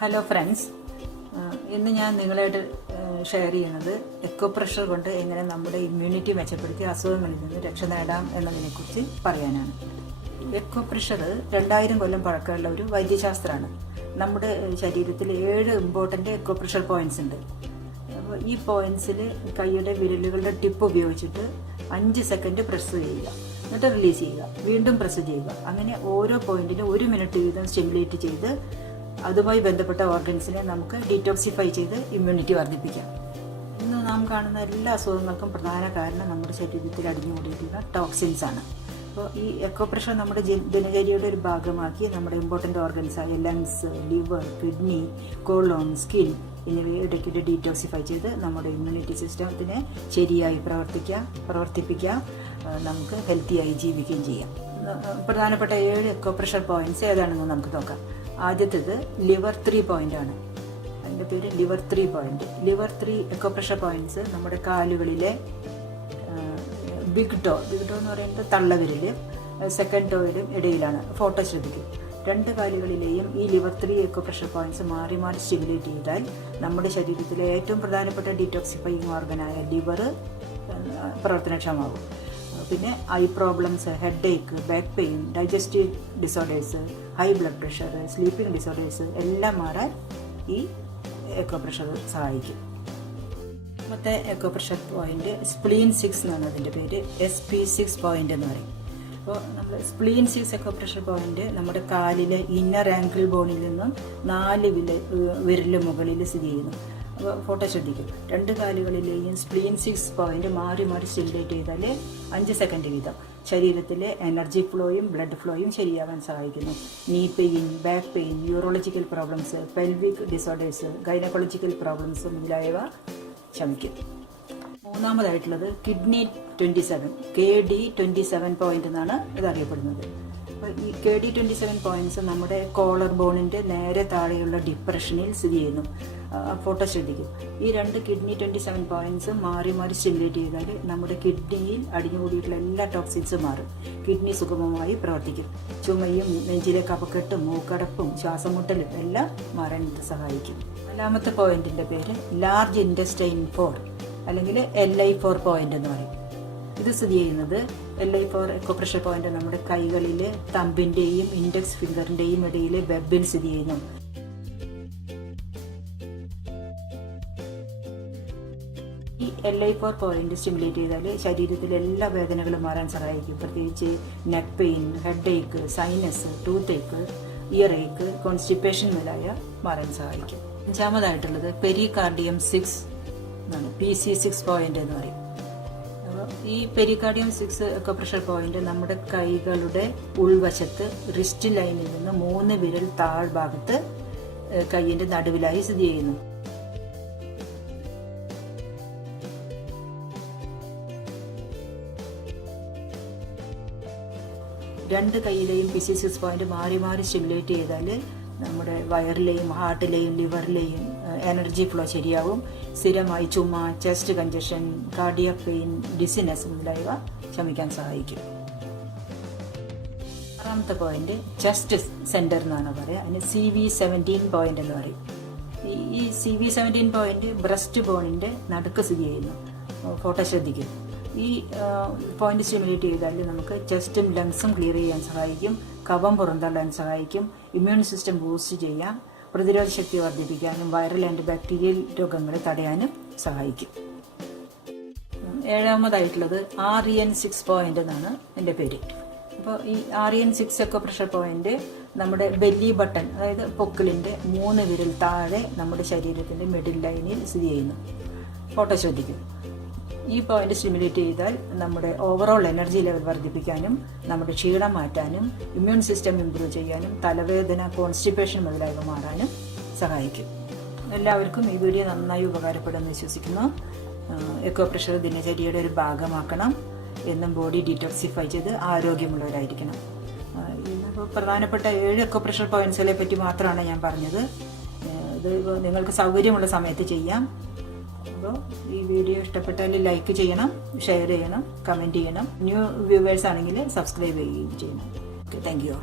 Hello friends, ഇന്ന് ഞാൻ നിങ്ങളായിട്ട് ഷെയർ ചെയ്യുന്നത് എക്കോ പ്രഷർ കൊണ്ട് എങ്ങനെ നമ്മുടെ ഇമ്മ്യൂണിറ്റി മെച്ചപ്പെടുത്തി അസുഖങ്ങളിൽ നിന്ന് രക്ഷ നേടാം എന്നതിനെക്കുറിച്ച് പറയാനാണ്. എക്കോ പ്രഷർ 2000 കൊല്ലം പഴക്കമുള്ള ഒരു വൈദ്യശാസ്ത്രമാണ്. നമ്മുടെ ശരീരത്തിൽ 7 ഇമ്പോർട്ടൻ്റ് എക്കോ പ്രഷർ പോയിന്റ്സ് ഉണ്ട്. അപ്പോൾ ഈ പോയിന്റ്സിൽ കൈയുടെ വിരലുകളുടെ ടിപ്പ് ഉപയോഗിച്ചിട്ട് 5 സെക്കൻഡ് പ്രസ് ചെയ്യുക, എന്നിട്ട് റിലീസ് ചെയ്യുക, വീണ്ടും പ്രസ് ചെയ്യുക. അങ്ങനെ ഓരോ പോയിന്റിനും 1 മിനിറ്റ് വീതം സ്റ്റിമുലേറ്റ് ചെയ്ത് അതുമായി ബന്ധപ്പെട്ട ഓർഗൻസിനെ നമുക്ക് ഡീറ്റോക്സിഫൈ ചെയ്ത് ഇമ്മ്യൂണിറ്റി വർദ്ധിപ്പിക്കാം. ഇന്ന് നാം കാണുന്ന എല്ലാ അസുഖങ്ങൾക്കും പ്രധാന കാരണം നമ്മുടെ ശരീരത്തിൽ അടിഞ്ഞുകൂടിയിട്ടുള്ള ടോക്സിൻസ് ആണ്. അപ്പോൾ ഈ എക്കോ പ്രഷർ നമ്മുടെ ദിനചര്യയുടെ ഒരു ഭാഗമാക്കി നമ്മുടെ ഇമ്പോർട്ടൻ്റ് ഓർഗൻസായ lungs, liver, kidney, colon, skin എന്നിവയെ ഇടയ്ക്കിടെ ഡീറ്റോക്സിഫൈ ചെയ്ത് നമ്മുടെ ഇമ്മ്യൂണിറ്റി സിസ്റ്റത്തിനെ ശരിയായി പ്രവർത്തിപ്പിക്കാം, നമുക്ക് ഹെൽത്തിയായി ജീവിക്കുകയും ചെയ്യാം. പ്രധാനപ്പെട്ട 7 എക്കോ പ്രഷർ പോയിന്റ്സ് ഏതാണെന്ന് നമുക്ക് നോക്കാം. ആദ്യത്തേത് ലിവർ 3 പോയിന്റ് ആണ്. അതിൻ്റെ പേര് liver 3 point. Liver 3 acupressure points നമ്മുടെ കാലുകളിലെ ബിഗ് ടോ എന്ന് പറയുന്നത് തള്ളവിരൽ, സെക്കൻഡ് ടോയിലും ഇടയിലാണ്. ഫോട്ടോ ശ്രദ്ധിക്കും. 2 കാലുകളിലെയും ഈ ലിവർ 3 എക്കോ പ്രഷർ പോയിന്റ്സ് മാറി മാറി സ്റ്റിമുലേറ്റ് ചെയ്താൽ നമ്മുടെ ശരീരത്തിലെ ഏറ്റവും പ്രധാനപ്പെട്ട ഡീറ്റോക്സിഫയിങ് ഓർഗനായ ലിവർ പ്രവർത്തനക്ഷമമാകും. പിന്നെ I problems, head Ek, back pain, digestive disorders, high blood pressure, sleeping disorders എല്ലാം മാറാൻ ഈ എക്കോ പ്രഷർ സഹായിക്കും. മറ്റേ എക്കോ പ്രഷർ പോയിന്റ് സ്പ്ലീൻ 6 എന്നാണ് അതിൻ്റെ പേര്. SP6 പോയിന്റ് എന്ന് പറയും. അപ്പോൾ നമ്മൾ സ്പ്ലീൻ 6 എക്കോ പ്രഷർ പോയിന്റ് നമ്മുടെ കാലിലെ ഇന്നർ ആങ്കിൾ ബോണിൽ നിന്നും 4 വിരൽ മുകളിൽ സ്ഥിതി ചെയ്യുന്നു. അപ്പോൾ ഫോട്ടോ ശ്രദ്ധിക്കും. 2 കാലുകളിലെയും സ്പ്ലീൻ 6 പോയിന്റ് മാറി മാറി സ്റ്റിമുലേറ്റ് ചെയ്താൽ 5 സെക്കൻഡ് വീതം ശരീരത്തിലെ എനർജി ഫ്ലോയും ബ്ലഡ് ഫ്ലോയും ശരിയാകാൻ സഹായിക്കുന്നു. നീ pain, back pain, urological problems, pelvic disorders, gynaecological problems മുതലായവ ശമിക്കും. മൂന്നാമതായിട്ടുള്ളത് കിഡ്നി 27, KD27 പോയിന്റ് എന്നാണ് ഇതറിയപ്പെടുന്നത്. അപ്പോൾ ഈ KD27 പോയിന്റ്സ് നമ്മുടെ കോളർ ബോണിൻ്റെ നേരെ താഴെയുള്ള ഡിപ്രഷനിൽ സ്ഥിതി ചെയ്യുന്നു. ഫോട്ടോ ശ്രദ്ധിക്കും. ഈ 2 കിഡ്നി 27 പോയിന്റ്സ് മാറി മാറി സ്റ്റിമുലേറ്റ് ചെയ്താൽ നമ്മുടെ കിഡ്നിയിൽ അടിഞ്ഞുകൂടിയിട്ടുള്ള എല്ലാ ടോക്സിൻസും മാറും. കിഡ്നി സുഗമമായി പ്രവർത്തിക്കും. ചുമയും നെഞ്ചിലെ കഫക്കെട്ടും മൂക്കടപ്പും ശ്വാസമുട്ടലും എല്ലാം മാറാൻ ഇത് സഹായിക്കും. 4ാമത്തെ പോയിന്റിൻ്റെ പേര് ലാർജ് ഇൻറ്റസ്റ്റൈൻ 4 അല്ലെങ്കിൽ LI4 പോയിന്റ് എന്ന് പറയും. ഇത് സ്ഥിതി ചെയ്യുന്നത് LI4 എക്കോ പ്രഷർ പോയിന്റ് നമ്മുടെ കൈകളിലെ തമ്പിൻ്റെയും ഇൻഡെക്സ് ഫിംഗറിൻ്റെയും ഇടയിൽ വെബിൽ സ്ഥിതി ചെയ്യുന്നു. ഈ LI4 പോയിന്റ് സ്റ്റിമുലേറ്റ് ചെയ്താൽ ശരീരത്തിലെ എല്ലാ വേദനകളും മാറാൻ സഹായിക്കും. പ്രത്യേകിച്ച് നെക്ക് പെയിൻ, ഹെഡ് ഏക്ക്, സൈനസ്, ടൂത്ത് ഏക്ക്, ഇയർ ഏക്ക്, കോൺസ്റ്റിപ്പേഷൻ മുതലായ മാറാൻ സഹായിക്കും. 5ാമതായിട്ടുള്ളത് പെരികാർഡിയം 6 എന്നാണ്. PC6 പോയിന്റ് എന്ന് പറയും. ഈ പെരികാർഡിയം 6 എക്കോ പ്രഷർ പോയിന്റ് നമ്മുടെ കൈകളുടെ ഉൾവശത്ത് റിസ്റ്റ് ലൈനിൽ നിന്ന് 3 വിരൽ താഴ്ഭാഗത്ത് കൈയിൻ്റെ നടുവിലായി സ്ഥിതി ചെയ്യുന്നു. രണ്ട് കൈയിലെയും PC6 പോയിന്റ് മാറി മാറി സ്റ്റിമുലേറ്റ് ചെയ്താൽ നമ്മുടെ വയറിലെയും ഹാർട്ടിലെയും ലിവറിലെയും എനർജി ഫ്ലോ ശരിയാവും. സ്ഥിരമായി ചുമ, chest congestion, cardiac pain, dizziness മുതലായവ ശമിക്കാൻ സഹായിക്കും. 6ാമത്തെ പോയിന്റ് ചെസ്റ്റ് സെന്റർ എന്നാണ് പറയുക. അതിന് CV17 പോയിന്റ് എന്ന് പറയും. ഈ CV17 പോയിന്റ് ബ്രസ്റ്റ് ബോണിൻ്റെ നടുക്ക് സ്ഥിതി ചെയ്യുന്നു. ഫോട്ടോ ശ്രദ്ധിക്കും. ഈ പോയിന്റ് സ്റ്റിമുലേറ്റ് ചെയ്താൽ നമുക്ക് ചെസ്റ്റും ലങ്സും ക്ലിയർ ചെയ്യാൻ സഹായിക്കും. കഫം പുറന്തള്ളാൻ സഹായിക്കും. ഇമ്മ്യൂൺ സിസ്റ്റം ബൂസ്റ്റ് ചെയ്യാം. പ്രതിരോധ ശക്തി വർദ്ധിപ്പിക്കാനും വൈറൽ ആൻഡ് ബാക്ടീരിയൽ രോഗങ്ങളെ തടയാനും സഹായിക്കും. 7ാമതായിട്ടുള്ളത് REN6 പോയിന്റ് എന്നാണ് എൻ്റെ പേര്. അപ്പോൾ ഈ REN6 എക്കോ പ്രഷർ പോയിന്റ് നമ്മുടെ ബെല്ലി ബട്ടൺ, അതായത് പൊക്കിളിൻ്റെ 3 വിരൽ താഴെ നമ്മുടെ ശരീരത്തിൻ്റെ മിഡിൽ ലൈനിൽ സ്ഥിതി ചെയ്യുന്നു. ഫോട്ടോ ശ്രദ്ധിക്കും. ഈ പോയിന്റ് സ്റ്റിമുലേറ്റ് ചെയ്താൽ നമ്മുടെ ഓവറോൾ എനർജി ലെവൽ വർദ്ധിപ്പിക്കാനും നമ്മുടെ ക്ഷീണം മാറ്റാനും ഇമ്മ്യൂൺ സിസ്റ്റം ഇംപ്രൂവ് ചെയ്യാനും തലവേദന, കോൺസ്റ്റിപ്പേഷൻ മുതലായവ മാറാനും സഹായിക്കും. എല്ലാവർക്കും ഈ വീഡിയോ നന്നായി ഉപകാരപ്പെടുമെന്ന് വിശ്വസിക്കുന്നു. എക്കോ പ്രഷർ ദിനചര്യയുടെ ഒരു ഭാഗമാക്കണം. എന്നും ബോഡി ഡീറ്റോക്സിഫൈ ചെയ്ത് ആരോഗ്യമുള്ളവരായിരിക്കണം. ഇന്നിപ്പോൾ പ്രധാനപ്പെട്ട 7 എക്കോ പ്രഷർ പോയിന്റ്സുകളെ പറ്റി മാത്രമാണ് ഞാൻ പറഞ്ഞത്. ഇത് നിങ്ങൾക്ക് സൗകര്യമുള്ള സമയത്ത് ചെയ്യാം. അപ്പോൾ ഈ വീഡിയോ ഇഷ്ടപ്പെട്ടാൽ ലൈക്ക് ചെയ്യണം, ഷെയർ ചെയ്യണം, കമൻറ്റ് ചെയ്യണം. ന്യൂ വ്യൂവേഴ്സ് ആണെങ്കിൽ സബ്സ്ക്രൈബ് ചെയ്യുകയും ചെയ്യണം. Okay, thank you.